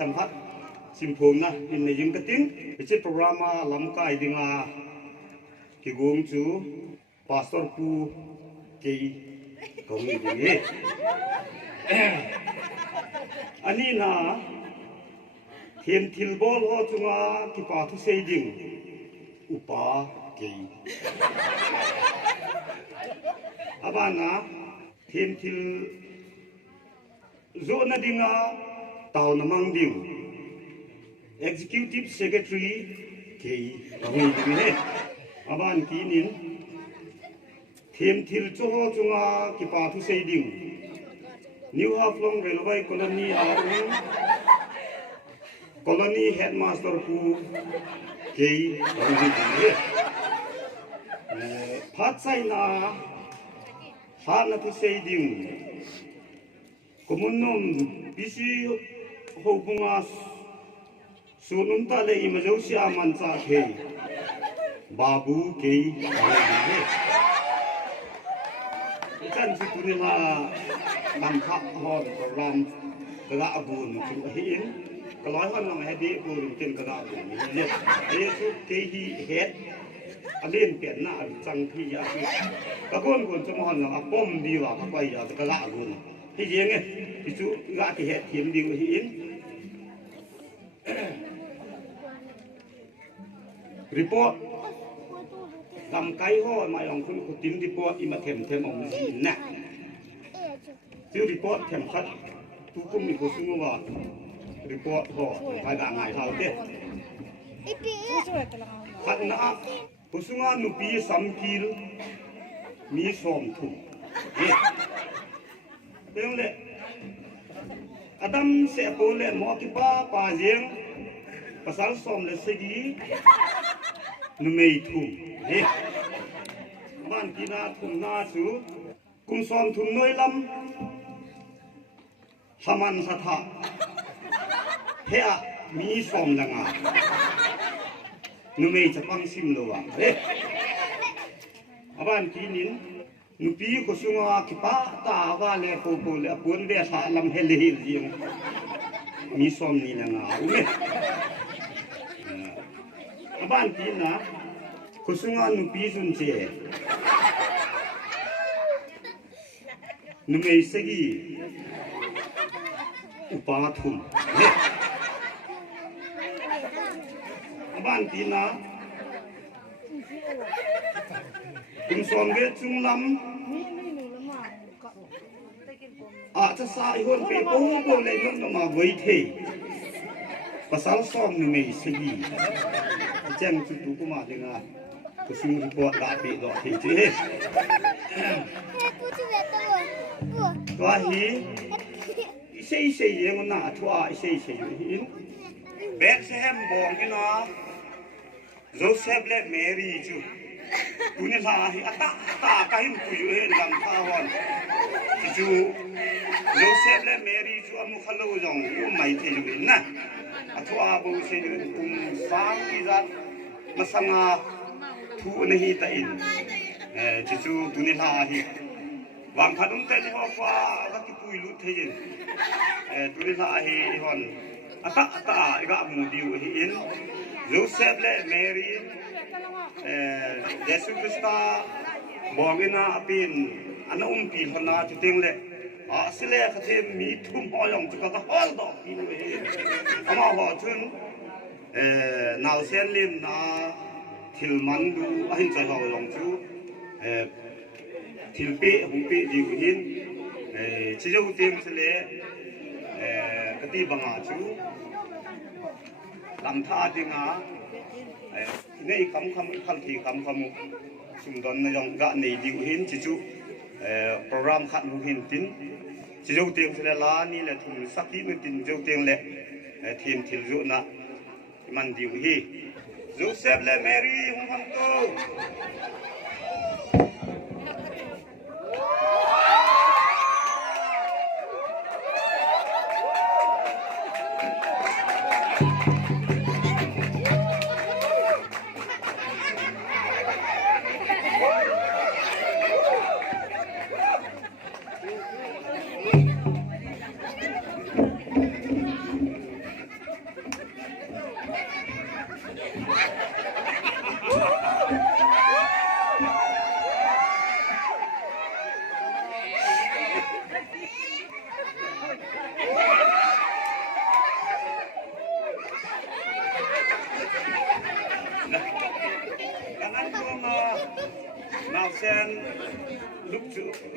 แคมพัดสิมพงนะอินในยิงกระติ้งไปเช็ดโปรแกรมมาลำกายดิ่งกิกงจูพาสตอร์ปูเกยกงดีอันนี้นะเทียนทิลบอลว่าจุงกิปาทุเซดิ่งอุปาเกยอาบานะเทียนทิลโซนดิ่งตาวน้ำมังดิ่ง Executive Secretary Kei Kami Dine Aban Kinin Thiem Thil Choho Chunga Kipa Thu Seiding New Haflong Railway Colony Arun Colony Headmaster Pu Kei Kami Dine Phat Sai Na Phat Na Thu Seiding Komunnom Bisi Hobunga Sunum tale imajausia manca ke babu ke ikan situnila nampak hon ram kena abun cuhin kalau hon nama hadi abun mungkin kena abun ni itu ke hi head alien pianna cang thi ya kakon kon cuma hon nama pom diwa apa ya kena abun hi jenge itu gak ke head tim diwa hin report ลำไก่ห่อมาอย่างคุณขุดดิน report อิมาเทมองจีนนะชื่อ report เทมคัดทุกคนมีคนซึ่งว่า report ห่อภายในงานเท่าเด็ดขัดนะคนซึ่งว่านุปีสัมพีลมีสอมถุงเป็นเลยอดัมเสพโปเลมอกิป้าปาเจียงภาษาสอมเลสกีนุ่มไม่ทุ่มบ้านกินาทุ่มนาสูกุมสอมทุ่มน้อยลำสมันสถาเฮียมีสอมดังอ่ะนุ่มไม่จะฟังซิมโลวะบ้านกินินนุปีก็สุงอาคิป้าตาว่าเล่โปโปเล่ปวนเดชาลำเฮลิฮิลจีงมีสอมนี่ดังอ่ะบ้านกินนะก็สุงานุปีสุนเจนุเมสกีอุปาทุมบ้านกินนะคุณสอนเวจุงลำอาจจะสายคนไปโอ้โหเลยนั่นมาไว้เทภาษาสอมนุเมสกีแจ้งจุดดูก็มาดีนะก็ซึ่งรีพอร์ตดาบดอกที่เจ๊ตัวฮีเซ่ยังมันน่าทัวเซ่หินเบคแฮมบอกกันนะโจเซฟและแมรี่จูคุณนี่ล่ะฮีตากันคุยอยู่เห็นลำท่าฮอนจูโจเซฟและแมรี่จูอามุขลุ่ยจงอยู่ไม่เที่ยวนะทัวบุษย์คุณฟังอีจัดมาสังอาทูนี่ตาอินจูตุนิลาฮีวางขนมเตจิฮอฟ้าก็ที่ปุยลุเทียนตุนิลาฮีฮอนตาอีกอามูดิวฮีอินโจเซฟและแมรี่เยซูคริสต์บอกกันนะเป็นอันอุ้มปีคนน่าจุดเต็งเลยสิเลขเทมีทุ่มหอยองจุกก็ฮอลดอกปีนี้อามาหัวจุนนาวเซนลินนาทิลมันดูหินใจหอยองจูทิลเป้หุ่นเป้ดิวหินชิจอุเต็มสิเลกติบังอาจูลำท่าดิงานี่คำพันธีคำสุนทรนายองกะในดิวหินชิจูโปรแกรมขัดลูหินตินจิโจเตียงเสร็จแล้วนี่แหละทุ่มสักทีนึงตินโจเตียงแหละทีมทิลโจนะมันดิวฮีโจเซฟและแมรี่ฮงฮันโต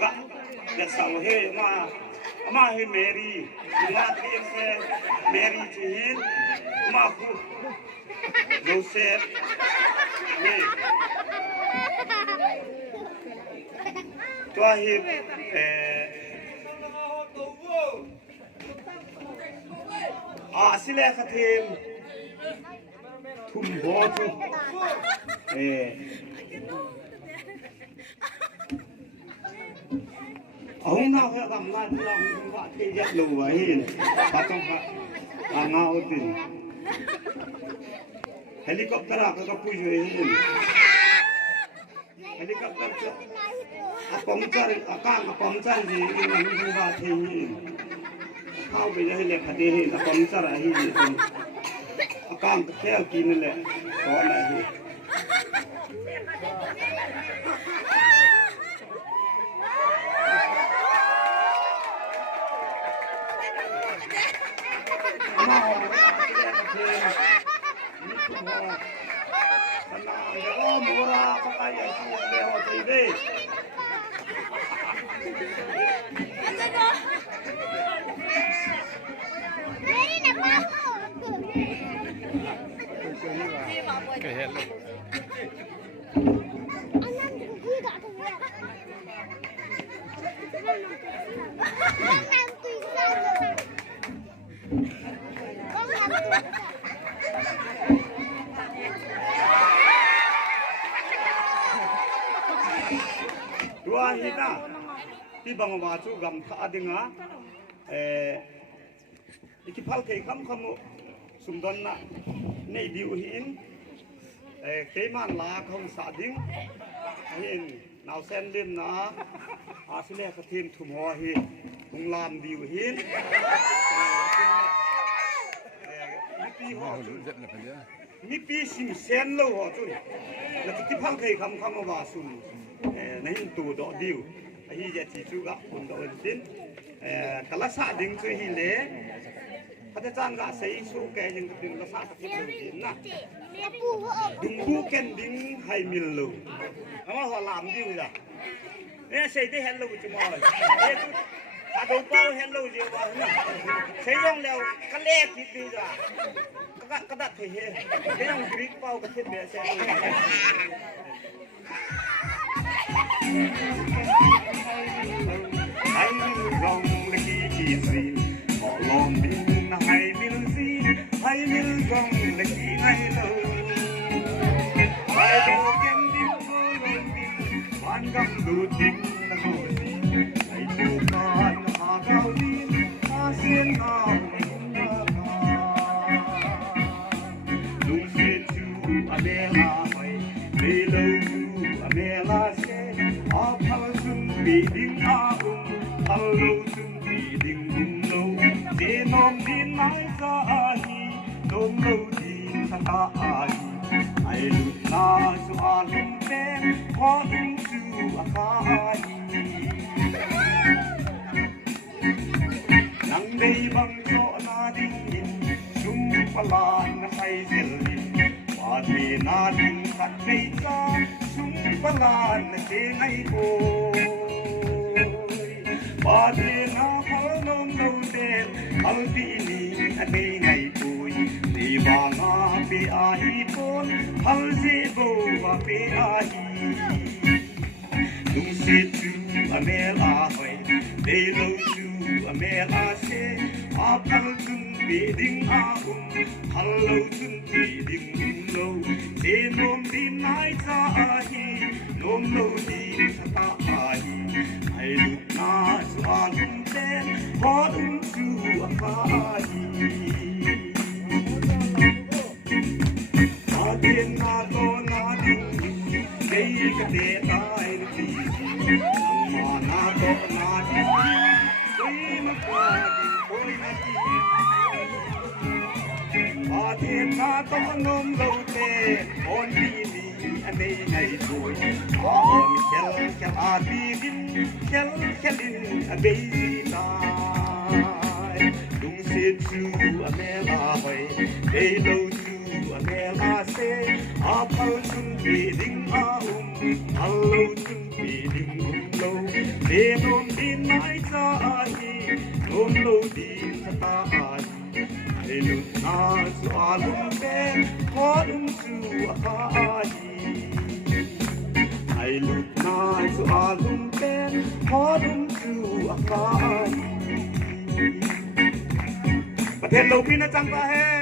gak dasal he ma he Mary ma tim se Mary chin ma ku Joseph he tua hi sile khatim thum bo chu ông nào phải làm lan lòng vợ thì rất lù vậy ta trong vợ ngao tin helicopter aku kapui jual helicopter tu pengcar di ini vợ thì kau bây giờ lek hadi he pengcar ahi ni akang kecil kini lek kau lagi murah pakai yang lewat TV. Dua hina di bang waju gam tha dinga ikipal kai kamu sumdan na nei diu hin keiman la khong sa ding hin naw sen lim na asile khatim thum ho hi ung lam diu hin mi pi sim sen lo ho chu la ikipal kai kamu wa sum nên tụ độ điều hi giờ chỉ chú gặp một độ tin cả lá xạ đinh chơi hi lễ phát trang gã xây số kẻ nhưng đừng lá xạ tập trung đến na đừng bu ken đinh hay mil lu mà họ làm gì vậy nè xây cái hello chứ mà cả đầu bao hello gì vậy xây dòng leo cái lẹ chỉ đi ra cái đặt thì cái dòng Greek bao cái thiết bị xây hay mil rong là kỳ gì họ lòng bin hay mil gì hay mil rong là kỳ hay lâu hay đồ kem đinh vô lòng bin ban gam đồ đinh là đồ gì hay đồ can hà cao đinh hà sen cao lung sen chu amela hay melo chu amela se apal sun bi ding a hello sun bi ding bum no de nom din mai sa hi nom no din sa ta hi ai lu na su a lum pen ho in su a ka hi nang dei bang cho na ding in sum palan hai zel din pa de na ding khat dei sa sum palan te nai ko ba de na phal nom no den al ti ni ane ngai pui ni ba nga pe a hi pon hal se bo wa pe a hi dung se tu a me la hoi de lo tu a me la se a phal tung be ding a hal lo tung be ding lo se nom din nai sa a hi nom lo din sa ta a hi ai lu na su a lum ten ho su a ka hi a din na to na ding dei ka de tai ti ma na to na ding dei ma ka di koi na ti a din na to nom lo te on di ni ane ngai toi a on kel a ti din kelin a baby tai dung se chu a me la hoi de lo chu a me la se a phal sun bi ding a hello sun bi ding lo Đêm ôm tin mãi xa hi ôm lâu tin ta ai ai lúc na xóa lung bên khó lung chu ai ai lúc na xóa lung bên khó lung chu ai ประเทศโลกพี่นะจังกะเฮ